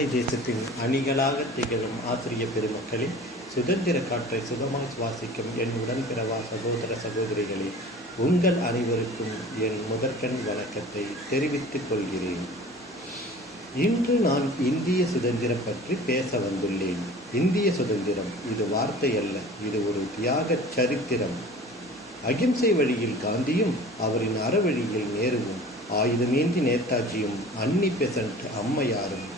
அன்னை தேசத்தின் அணிகளாக திகழும் ஆசிரிய பெருமக்களே, சுதந்திர காற்றை சுகமாய் சுவாசிக்கும் என் உடன்பிறவா சகோதர சகோதரிகளே, உங்கள் அனைவருக்கும் என் முதற்கண் வணக்கத்தை தெரிவித்துக் கொள்கிறேன். இன்று நான் இந்திய சுதந்திரம் பற்றி பேச வந்துள்ளேன். இந்திய சுதந்திரம் இது வார்த்தை அல்ல, இது ஒரு தியாக சரித்திரம். அகிம்சை வழியில் காந்தியும், அவரின் அறவழியில் நேருவும், ஆயுதமேந்தி நேதாஜியும், அன்னி பெசன்ட் அம்மையாரும்,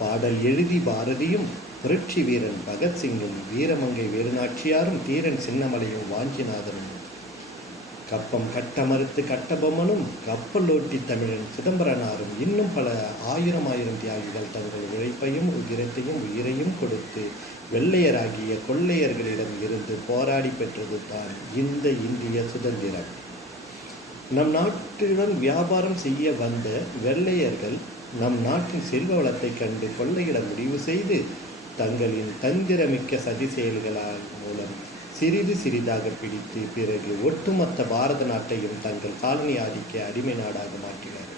பாடல் எழுதி பாரதியும், புரட்சி வீரன் பகத்சிங்கும், வீரமங்கை வேலுநாச்சியாரும், தீரன் சின்னமலையும், வாஞ்சிநாதனும், கப்பம் கட்ட மறுத்து கட்டபொம்மனும், கப்பலோட்டி தமிழன் சிதம்பரனாரும், இன்னும் பல ஆயிரம் தியாகிகள் தங்கள் உழைப்பையும் உதிரத்தையும் உயிரையும் கொடுத்து வெள்ளையராகிய கொள்ளையர்களிடம் இருந்து போராடி பெற்றது தான் இந்த இந்திய சுதந்திரம். நம் நாட்டுடன் வியாபாரம் செய்ய வந்த வெள்ளையர்கள் நம் நாட்டின் செல்வ வளத்தை கண்டு கொள்ளையிட முடிவு செய்து தங்களின் தந்திரமிக்க சதி செயல்களால் மூலம் சிறிது சிறிதாக பிடித்து பிறகு ஒட்டுமொத்த பாரத நாட்டையும் தங்கள் காலனி ஆதிக்க அடிமை நாடாக மாற்றினர்.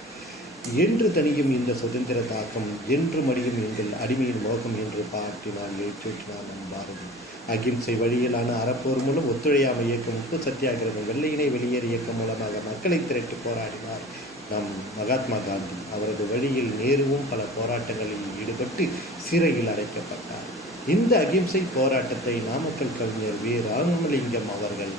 என்று தனியும் இந்த சுதந்திர தாக்கம், என்று மடியும் எங்கள் அடிமையின் மோகம் என்று பாட்டினால் எழுச்சூற்றினார் நம் பாரதி. அகிம்சை வழியிலான அறப்போர் மூலம் ஒத்துழையாமை இயக்கம், உப்பு சத்தியாகிரகம், வெள்ளையினை வெளியேறு இயக்கம் மூலமாக மக்களை திரட்டி போராடினார் நம் மகாத்மா காந்தி. அவரது வழியில் நேருவும் பல போராட்டங்களில் ஈடுபட்டு சிறையில் அடைக்கப்பட்டார். இந்த அகிம்சை போராட்டத்தை நாமக்கல் கவிஞர் வே. ராமலிங்கம் அவர்கள்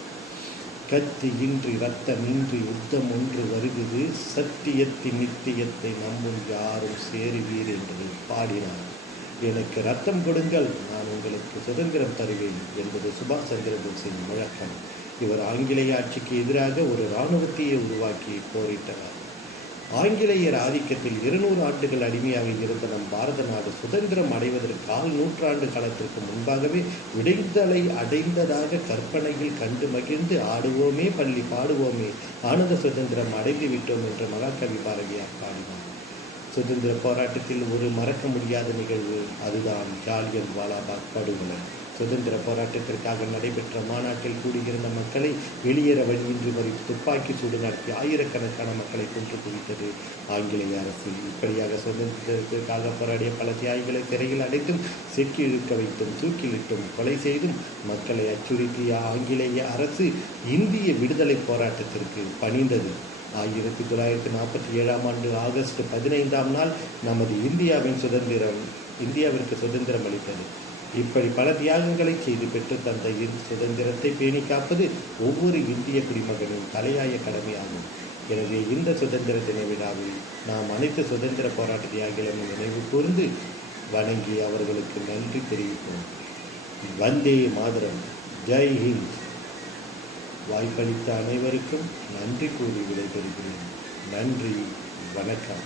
கத்தி இன்றி இரத்தமின்றி யுத்தம் ஒன்று வருகிறது, சத்தியத்தின் நித்தியத்தை நம்பும் யாரும் சேருவீர் என்று பாடினார். எனக்கு ரத்தம் கொடுங்கள், நான் உங்களுக்கு சுதந்திரம் தருவேன் என்பது சுபாஷ் சந்திர போஸின் முழக்கம். இவர் ஆங்கிலேய ஆட்சிக்கு எதிராக ஒரு இராணுவத்தையே உருவாக்கி போரிட்டனர். ஆங்கிலேயர் ஆதிக்கத்தில் 200 ஆண்டுகள் அடிமையாக இருந்த நம் பாரத நாடு சுதந்திரம் அடைவதற்கு 4 நூற்றாண்டு காலத்திற்கு முன்பாகவே விடுதலை அடைந்ததாக கற்பனையில் கண்டு மகிழ்ந்து ஆடுவோமே பள்ளி பாடுவோமே ஆனந்த சுதந்திரம் அடைந்து விட்டோம் என்று மகாகவி பாரதியார் பாடினார். சுதந்திர போராட்டத்தில் ஒரு மறக்க முடியாத நிகழ்வு அதுதான் ஜாலியன் வாலாபாக் படுகொலை. சுதந்திர போராட்டத்திற்காக நடைபெற்ற மாநாட்டில் கூடியிருந்த மக்களை வெளியேற வழியின்றி மறித்து துப்பாக்கி சூடு நடத்தி ஆயிரக்கணக்கான மக்களை கொன்று குவித்தது ஆங்கிலேய அரசு. இப்படியாக சுதந்திரத்திற்காக போராடிய பல தியாகிகளை சிறையில் அடைத்தும், செக்கி இழுக்க வைத்தும், தூக்கிலிட்டும், கொலை செய்தும் மக்களை அச்சுறுத்திய ஆங்கிலேய அரசு இந்திய விடுதலை போராட்டத்திற்கு பணிந்தது. 1947ஆம் ஆண்டு ஆகஸ்ட் 15ஆம் நாள் நமது இந்தியாவிற்கு சுதந்திரம் அளித்தது. இப்படி பல தியாகங்களை செய்து பெற்று தந்த சுதந்திரத்தை பேணி காப்பது ஒவ்வொரு இந்திய குடிமகனின் தலையாய கடமையாகும். எனவே இந்த சுதந்திர தின விழாவில் நாம் அனைத்து சுதந்திர போராட்ட தியாகிகளையும் நினைவு கூர்ந்து வணங்கி அவர்களுக்கு நன்றி தெரிவிப்போம். வந்தே மாதரம், ஜெய் ஹிந்த். வாய்ப்பளித்த அனைவருக்கும் நன்றி கூறி விடைபெறுகிறேன். நன்றி, வணக்கம்.